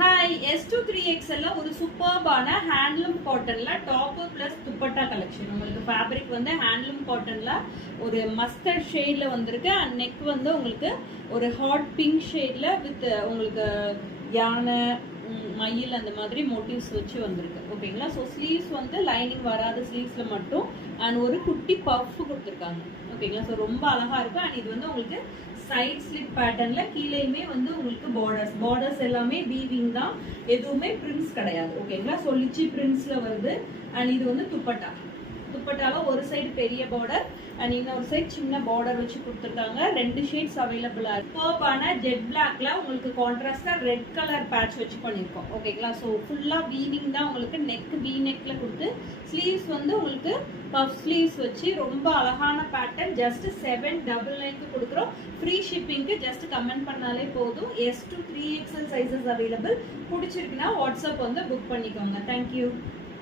Hi, S2 3XL ஒரு சூப்பர்பான handloom காட்டன்ல டாப் பிளஸ் துப்பட்டா கலெக்ஷன். உங்களுக்கு ஃபேப்ரிக் வந்து ஹேண்ட்லூம் காட்டன்ல ஒரு மஸ்டர்ட் ஷேட்ல வந்திருக்கு. அண்ட் நெக் வந்து உங்களுக்கு ஒரு ஹாட் பிங்க் ஷேட்ல வித் உங்களுக்கு யானை மயில் அந்த மாதிரி மோட்டிவ்ஸ் வச்சு வந்திருக்கு. ஓகேங்களா? ஸோ ஸ்லீவ்ஸ் வந்து லைனிங் வராத ஸ்லீவ்ஸ்ல மட்டும் அண்ட் ஒரு குட்டி பஃப் கொடுத்துருக்காங்க. ஓகேங்களா? ஸோ ரொம்ப அழகா இருக்கு. அண்ட் இது வந்து உங்களுக்கு சைட் ஸ்லிப் பேட்டர்ன்ல கீழேயுமே வந்து உங்களுக்கு பார்டர்ஸ் எல்லாமே வீவிங் தான், எதுவுமே பிரிண்ட்ஸ் கிடையாது. ஓகேங்களா? ஸோ லிச்சி பிரிண்ட்ஸ்ல வருது. அண்ட் இது வந்து துப்பட்டால ஒரு சைடு பெரிய பார்டர் அண்ட் இன்னொரு சைடு சின்ன பார்டர் வச்சு கொடுத்துருக்காங்க. 2 ஷேட்ஸ் அவைலபிளா இருக்கு. பர்பான ஜெட் பிளாக்ல உங்களுக்கு கான்ட்ராஸ்டா ரெட் கலர் பேட்ச் வச்சு பண்ணிருக்கோம். ஓகேங்களா? ஸோ ஃபுல்லா வீவிங் தான் உங்களுக்கு. நெக் வி நெக்ல கொடுத்து ஸ்லீவ்ஸ் வந்து உங்களுக்கு பஃப் ஸ்லீவ்ஸ் வச்சு ரொம்ப அழகான பேட்டர்ன். ஜஸ்ட் 799 கொடுக்குறோம். ஃப்ரீ ஷிப்பிங்க்கு ஜஸ்ட் கமெண்ட் பண்ணாலே போதும். S2 3XL sizes available. பிடிச்சிருக்குன்னா வாட்ஸ்அப் வந்து புக் பண்ணிக்கோங்க. தேங்க்யூ.